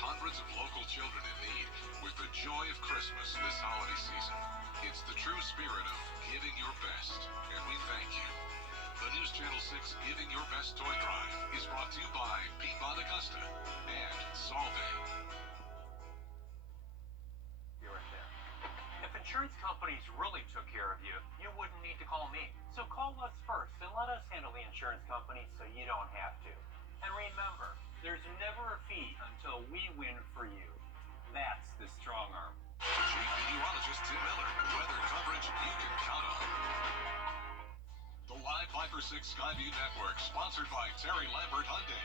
hundreds of local children in need with the joy of Christmas this holiday season. It's the true spirit of giving your best, and we thank you. The News Channel 6 Giving Your Best Toy Drive is brought to you by Piedmont Augusta and Solvay. If insurance companies really took care of you, you wouldn't need to call me. So call us first and let us handle the insurance company so you don't have to. And remember, there's never a fee until we win for you. That's the strong arm. Chief Meteorologist Tim Miller, weather coverage you can count on. The Live Viper 6 Skyview Network, sponsored by Terry Lambert Hyundai.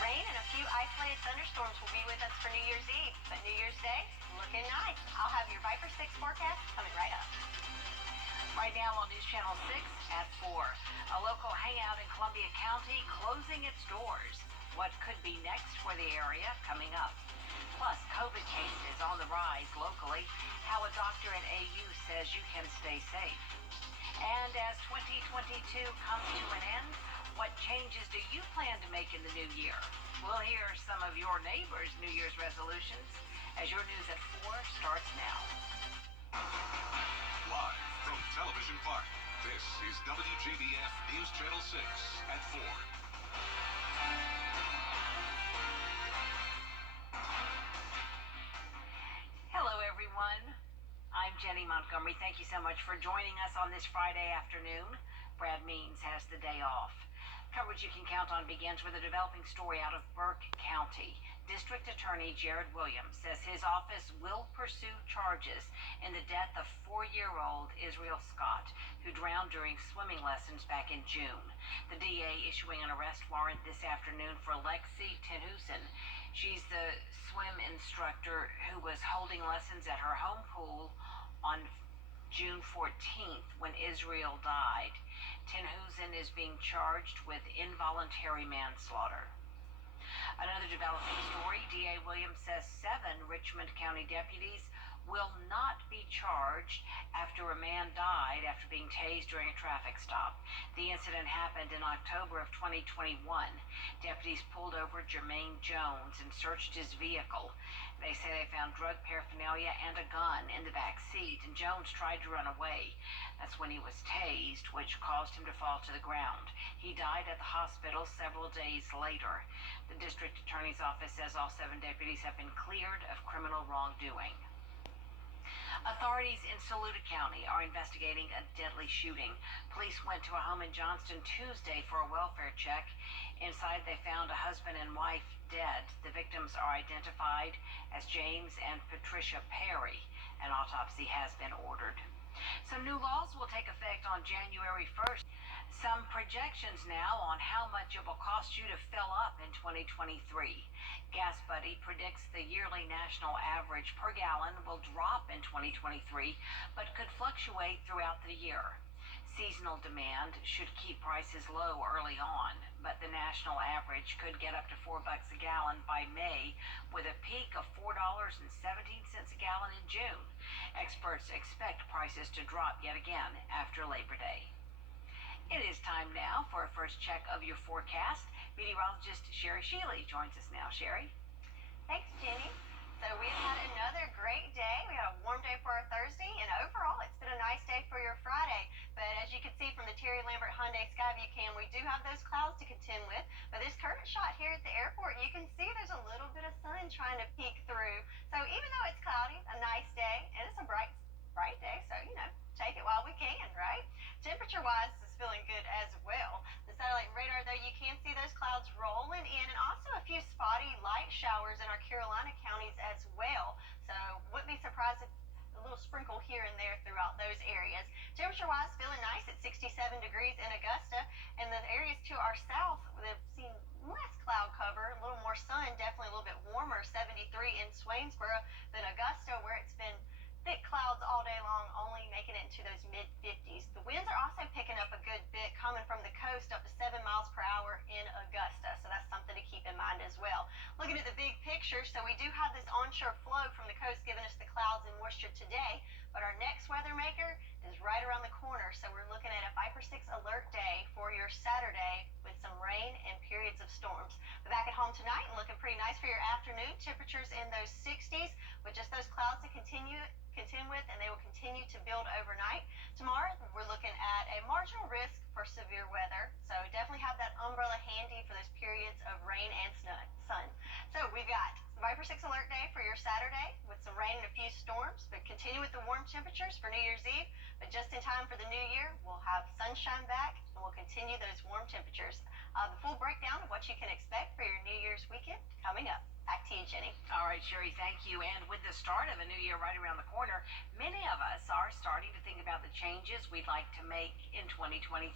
Rain and a few isolated thunderstorms will be with us for New Year's Eve, but New Year's Day, looking nice. I'll have your Viper 6 forecast coming right up. Right now on News Channel 6 at 4, a local hangout in Columbia County closing its doors. What could be next for the area coming up. Plus, COVID cases on the rise locally, how a doctor at AU says you can stay safe. And as 2022 comes to an end, what changes do you plan to make in the new year? We'll hear some of your neighbors' New Year's resolutions as your news at 4 starts now. Live from Television Park, this is WJBF News Channel 6 at 4. Hello, everyone. I'm Jenny Montgomery. Thank you so much for joining us on this Friday afternoon. Brad Means has the day off. Coverage you can count on begins with a developing story out of Burke County. District Attorney Jared Williams says his office will pursue charges in the death of 4-year-old Israel Scott, who drowned during swimming lessons back in June. The DA issuing an arrest warrant this afternoon for Lexi Tenhusen. She's the swim instructor who was holding lessons at her home pool on June 14th when Israel died. Tenhusen is being charged with involuntary manslaughter. Another developing story, DA Williams says 7 Richmond County deputies will not be charged after a man died after being tased during a traffic stop. The incident happened in October of 2021. Deputies pulled over Jermaine Jones and searched his vehicle. They say they found drug paraphernalia and a gun in the back seat, and Jones tried to run away. That's when he was tased, which caused him to fall to the ground. He died at the hospital several days later. The district attorney's office says all 7 deputies have been cleared of criminal wrongdoing. Authorities in Saluda County are investigating a deadly shooting. Police went to a home in Johnston Tuesday for a welfare check. Inside, they found a husband and wife dead. The victims are identified as James and Patricia Perry. An autopsy has been ordered. Some new laws will take effect on January 1st. Some projections now on how much it will cost you to fill up in 2023. Gas Buddy predicts the yearly national average per gallon will drop in 2023, but could fluctuate throughout the year. Seasonal demand should keep prices low early on, but the national average could get up to $4 a gallon by May, with a peak of $4.17 a gallon in June. Experts expect prices to drop yet again after Labor Day. It is time now for a first check of your forecast. Meteorologist Sherry Shealy joins us now. Sherry? Thanks, Jenny. So we've had another great day. We had a warm day for our Thursday, and overall it's been a nice day for your Friday. But as you can see from the Terry Lambert Hyundai Skyview cam, we do have those clouds to contend with. But this current shot here at the airport, you can see there's a little bit of sun trying to peek through. So even though it's cloudy, a nice day, and it's a bright day, so, take it while we can, right? Temperature-wise, this is feeling good as well. The satellite radar, though, you can see those clouds rolling in, and also a few spotty light showers in our Carolina counties as well. So wouldn't be surprised if a little sprinkle here and there throughout those areas. Temperature-wise, feeling nice at 67 degrees in Augusta, and the areas to our south, they've seen less cloud cover, a little more sun, definitely a little bit warmer, 73 in Swainsboro than Augusta, where it's been thick clouds all day long, only making it into those mid-50s. The winds are also picking up a good bit, coming from the coast up to 7 miles per hour in Augusta, so that's something to keep in mind as well. Looking at the big picture, so we do have this onshore flow from the coast giving us the clouds and moisture today, but our next weather maker is right around the corner, so we're looking at a Viper Viper 6 alert day for your Saturday with some rain and periods of storms. But back at home tonight and looking pretty nice for your afternoon. Temperatures in those 60s with just those clouds to contend with, and they will continue to build overnight. Tomorrow, we're looking at a marginal risk for severe weather, so definitely have that umbrella handy for those periods of rain and sun. So we've got Viper 6 alert day for your Saturday with some rain and a few storms, but continue with the warm temperatures for New Year's Eve. But just in time for the new year, we'll have sunshine back and we'll continue those warm temperatures. The full breakdown of what you can expect for your New Year's weekend coming up. Back to you, Jenny. All right, Sherry, thank you. And with the start of a new year right around the corner, many of us are starting to think about the changes we'd like to make in 2023.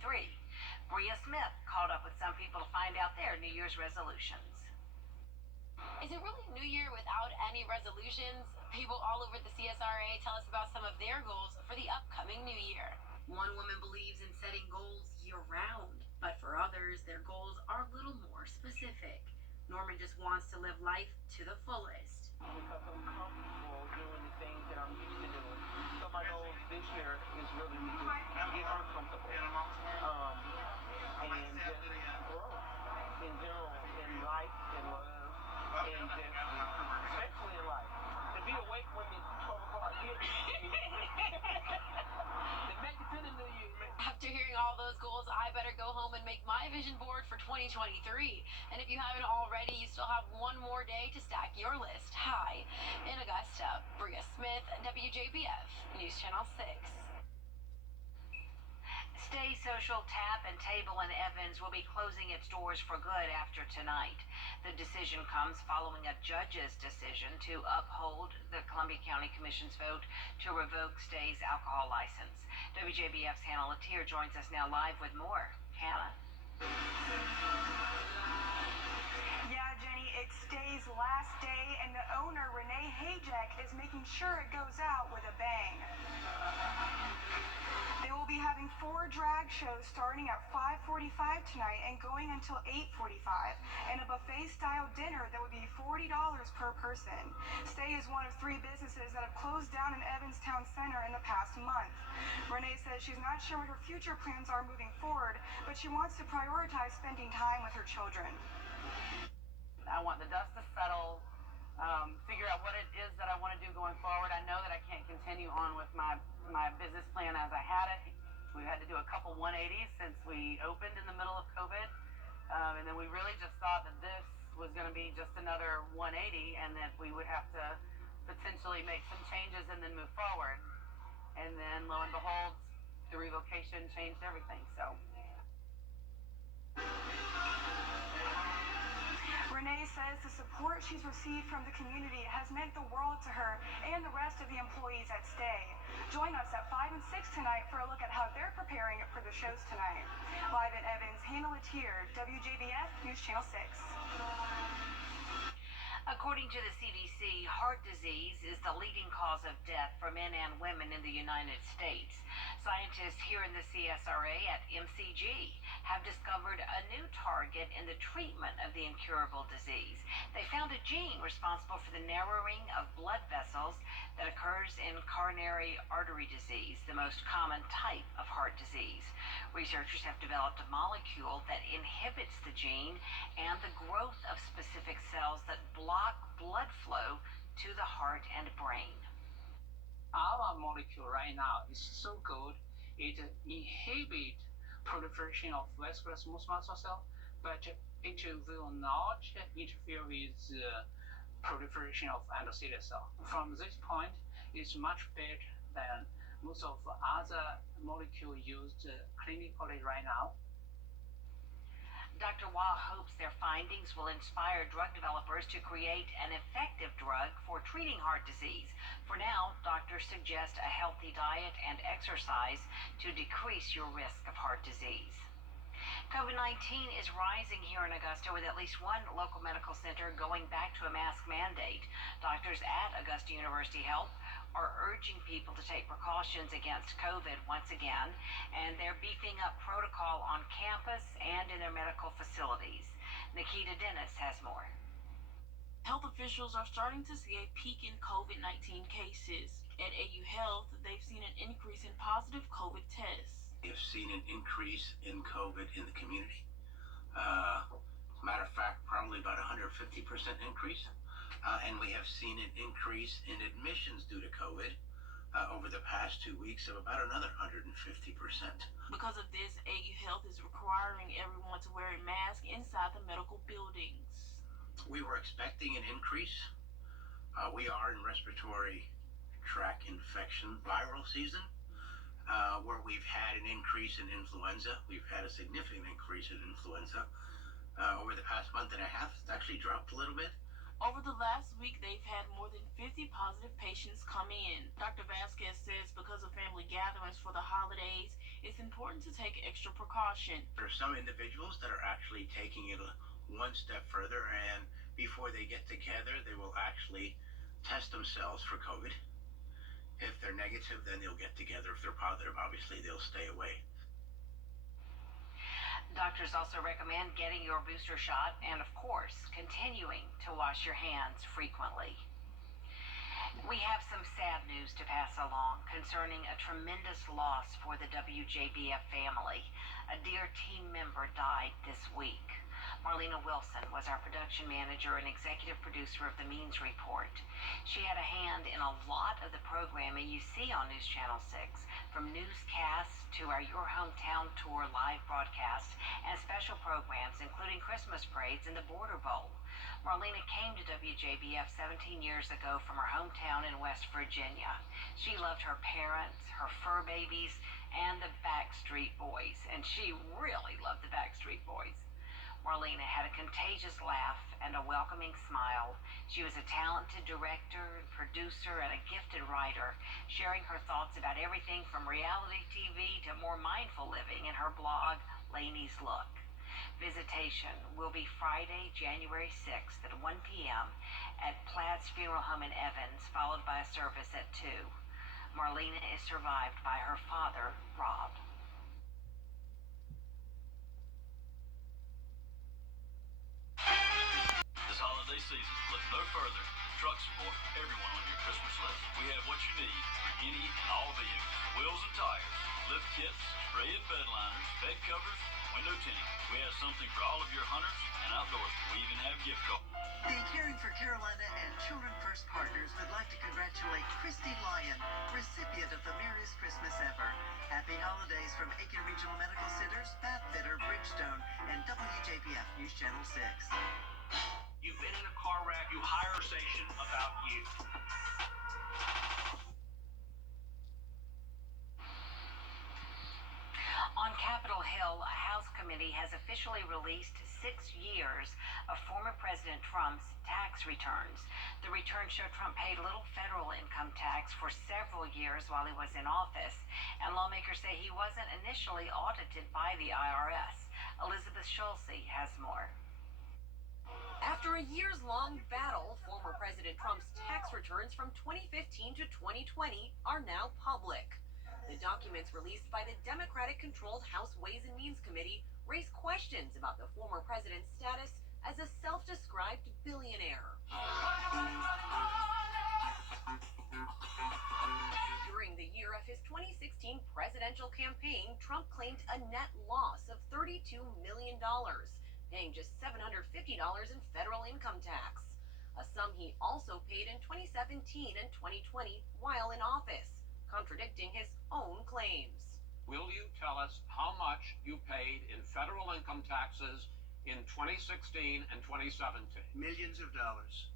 Bria Smith called up with some people to find out their New Year's resolutions. Is it really a new year without any resolutions? People all over the CSRA tell us about some of their goals for the upcoming new year. One woman believes in setting goals year-round, but for others, their goals are a little more specific. Norman just wants to live life to the fullest. Because I'm comfortable doing the things that I'm used to doing. So my goal this year is really to get uncomfortable. And just grow in general, in life, in love, and just, especially in life. To be awake when the 12 o'clock hits. To make it to the new year. After hearing all those goals, I better go home and make my vision board for 2023. And if you haven't already, you still have one more day to stack your list. Hi, in Augusta, Bria Smith, WJBF, News Channel 6. Stay Social Tap and Table in Evans will be closing its doors for good after tonight. The decision comes following a judge's decision to uphold the Columbia County Commission's vote to revoke Stay's alcohol license. WJBF's Hannah Latier joins us now live with more. Hannah? Yeah, Jenny, it's Stay's last day, and the owner, Renee Hajek, is making sure it goes out with a bang. They will be having 4 drag shows starting at 5:45 tonight and going until 8:45, and a buffet-style dinner that would be $40 per person. Stay is one of 3 businesses that have closed down in Evanstown Center in the past month. Renee says she's not sure what her future plans are moving forward, but she wants to prioritize spending time with her children. I want the dust to settle, figure out what it is that I want to do going forward. I know that I can't continue on with my business plan as I had it. We had to do a couple 180s since we opened in the middle of COVID. And then we really just thought that this was going to be just another 180 and that we would have to potentially make some changes and then move forward. And then lo and behold, the relocation changed everything. So. Renee says the support she's received from the community has meant the world to her and the rest of the employees at Stay. Join us at 5 and 6 tonight for a look at how they're preparing for the shows tonight. Live in Evans, Hannah Latier, WJBF News Channel 6. According to the CDC, heart disease is the leading cause of death for men and women in the United States. Scientists here in the CSRA at MCG have discovered a new target in the treatment of the incurable disease. They found a gene responsible for the narrowing of blood vessels that occurs in coronary artery disease, the most common type of heart disease. Researchers have developed a molecule that inhibits the gene and the growth of specific cells that block blood flow to the heart and brain. Our molecule right now is so good, it inhibits proliferation of vascular smooth muscle cell, but it will not interfere with proliferation of endothelial cell. From this point, it's much better than most of other molecules used clinically right now. Dr. Wah hopes their findings will inspire drug developers to create an effective drug for treating heart disease. For now, doctors suggest a healthy diet and exercise to decrease your risk of heart disease. COVID-19 is rising here in Augusta, with at least one local medical center going back to a mask mandate. Doctors at Augusta University Health are urging people to take precautions against COVID once again, and they're beefing up protocol on campus and in their medical facilities. Nikita Dennis has more. Health officials are starting to see a peak in COVID-19 cases. At AU Health, they've seen an increase in positive COVID tests. have seen an increase in COVID in the community. As a matter of fact, probably about 150% increase. And we have seen an increase in admissions due to COVID over the past 2 weeks of about another 150%. Because of this, AU Health is requiring everyone to wear a mask inside the medical buildings. We were expecting an increase. We are in respiratory tract infection viral season, where we've had an increase in influenza. We've had a significant increase in influenza over the past month and a half. It's actually dropped a little bit. Over the last week, they've had more than 50 positive patients come in. Dr. Vasquez says because of family gatherings for the holidays, it's important to take extra precaution. There are some individuals that are actually taking it one step further, and before they get together, they will actually test themselves for COVID. If they're negative, then they'll get together. If they're positive, obviously they'll stay away. Doctors also recommend getting your booster shot and, of course, continuing to wash your hands frequently. We have some sad news to pass along concerning a tremendous loss for the Wjbf family. A dear team member died this week. Marlena Wilson was our production manager and executive producer of the Means Report. She had a hand in a lot of the programming you see on News Channel 6, from newscasts to our Your Hometown Tour live broadcasts and special programs, including Christmas parades and the Border Bowl. Marlena came to Wjbf 17 years ago from her hometown in West Virginia. She loved her parents, her fur babies, and the Backstreet Boys, and she really loved the Backstreet Boys. Marlena had a contagious laugh and a welcoming smile. She was a talented director, producer, and a gifted writer, sharing her thoughts about everything from reality TV to more mindful living in her blog, Laney's Look. Visitation will be Friday, January 6th at 1 p.m. at Platt's Funeral Home in Evans, followed by a service at 2. Marlena is survived by her father, Rob. This holiday season, look no further than truck support for everyone on your Christmas list. We have what you need for any and all vehicles. Wheels and tires, lift kits, spray and bed liners, bed covers, window tinting. We have something for all of your hunters and outdoorsmen. We even have gift cards. The Caring for Carolina and Children First Partners would like to congratulate Christy Lyon, recipient of the merriest Christmas ever. Happy holidays from Aiken Regional Medical Centers, Pathfinder, Bridgestone, and Wjbf News Channel 6. You've been in a car wreck, you hire a station about you. On Capitol Hill, a House committee has officially released 6 years of former President Trump's tax returns. The returns show Trump paid little federal income tax for several years while he was in office, and lawmakers say he wasn't initially audited by the IRS. Elizabeth Schulze has more. After a years-long battle, former President Trump's tax returns from 2015 to 2020 are now public. The documents released by the Democratic-controlled House Ways and Means Committee raise questions about the former president's status as a self-described billionaire. During the year of his 2016 presidential campaign, Trump claimed a net loss of $32 million, paying just $750 in federal income tax, a sum he also paid in 2017 and 2020 while in office, contradicting his own claims. Will you tell us how much you paid in federal income taxes in 2016 and 2017? Millions of dollars.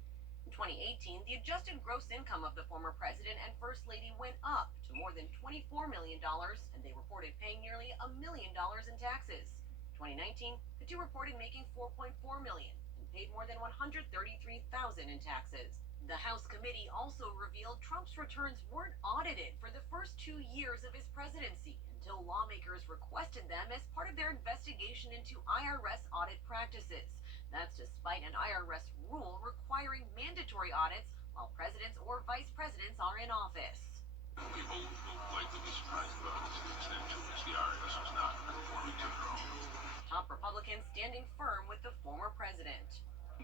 In 2018, the adjusted gross income of the former president and first lady went up to more than $24 million, and they reported paying nearly $1 million in taxes. In 2019, the two reported making $4.4 million and paid more than $133,000 in taxes. The House committee also revealed Trump's returns weren't audited for the first 2 years of his presidency until lawmakers requested them as part of their investigation into IRS audit practices. That's despite an IRS rule requiring mandatory audits while presidents or vice presidents are in office. People will likely be surprised about the extent to which the IRS was not conforming to their own. Top Republicans standing firm with the former president.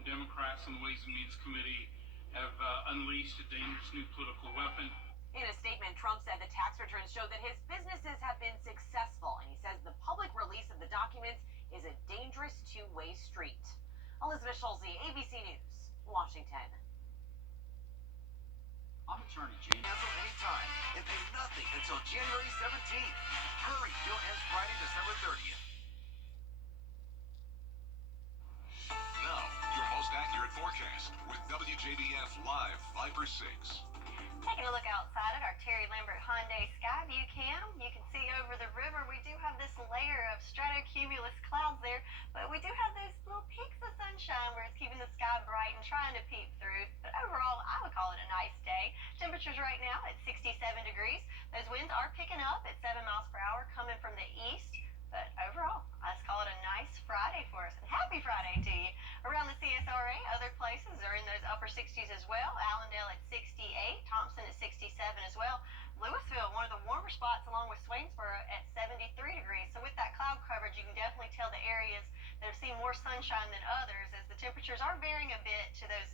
Democrats in the Ways and Means Committee have unleashed a dangerous new political weapon. In a statement, Trump said the tax returns show that his businesses have been successful, and he until January 17th. Hurry, deal ends Friday, December 30th. Now, your most accurate forecast with WJBF Live Viper 6. Taking a look outside at our Terry Lambert Hyundai Skyview cam, you can see over the river we do have this layer of stratocumulus clouds there, but we do have those little peaks of sunshine where it's keeping the sky bright and trying to peep through. But overall, I would call it a nice day. Temperatures right now at 67 degrees. Those winds are picking up at 7 miles per hour coming from the east. But overall, let's call it a nice Friday for us. And happy Friday to you. Around the CSRA, other places are in those upper 60s as well. Allendale at 68, Thompson at 67 as well. Louisville, one of the warmer spots along with Swainsboro at 73 degrees. So with that cloud coverage, you can definitely tell the areas that have seen more sunshine than others as the temperatures are varying a bit to those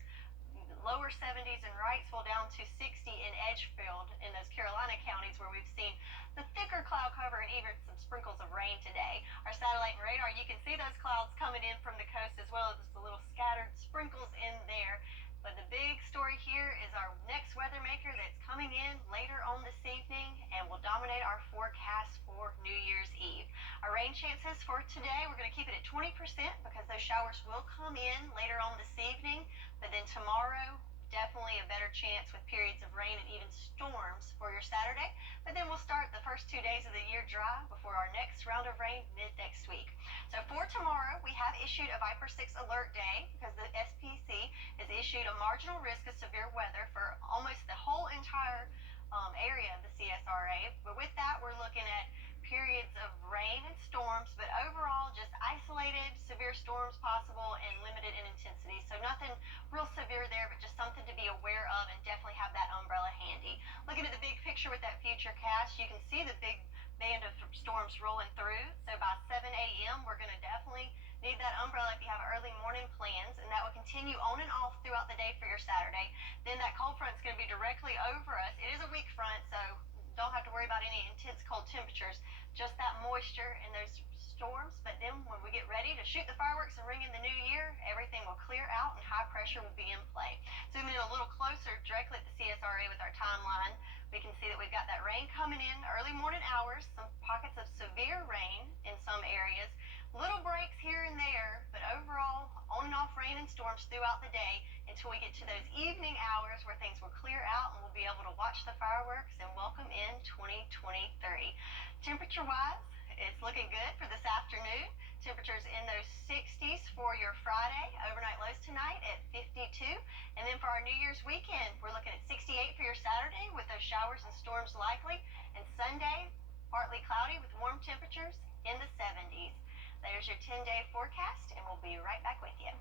lower 70s in Wrightsville down to 60 in Edgefield in those Carolina counties where we've seen the thicker cloud cover and even some sprinkles of rain today. Our satellite and radar, you can see those clouds coming in from the coast as well as the little scattered sprinkles in there. But the big story here is our next weather maker that's coming in later on this evening and will dominate our forecast for New Year's Eve. Our rain chances for today, we're going to keep it at 20% because those showers will come in later on this evening. But then tomorrow, definitely a better chance with periods of rain and even storms for your Saturday. But then we'll start the first 2 days of the year dry before our next round of rain mid next week. So for tomorrow, we have issued a Viper 6 alert day because the SPC has issued a marginal risk of severe weather for almost the whole entire area of the CSRA. But with that, we're looking at periods of rain and storms, but overall just isolated severe storms possible and limited in intensity. So nothing real severe there, but just something to be aware of and definitely have that umbrella handy. Looking at the big picture with that future cast, you can see the big band of storms rolling through. So by 7 a.m., we're going to definitely need that umbrella if you have early morning plans, and that will continue on and off throughout the day for your Saturday. Then that cold front is going to be directly over us. It is a weak front, so don't have to worry about any intense cold temperatures, just that moisture and those storms. But then when we get ready to shoot the fireworks and ring in the new year, everything will clear out and high pressure will be in play. Zooming in a little closer directly at the CSRA with our timeline, we can see that we've got that rain coming in early morning hours, some pockets of severe rain in some areas, little breaks here and there, but overall on and off rain and storms throughout the day until we get to those evening hours where things will clear out and we'll be able to watch the fireworks and welcome in 2023. Temperature wise, it's looking good for this afternoon. Temperatures in those 60s for your Friday. Overnight lows tonight at 52. And then for our New Year's weekend, we're looking at 68 for your Saturday with those showers and storms likely. And Sunday, partly cloudy with warm temperatures in the 70s. There's your 10-day forecast, and we'll be right back with you.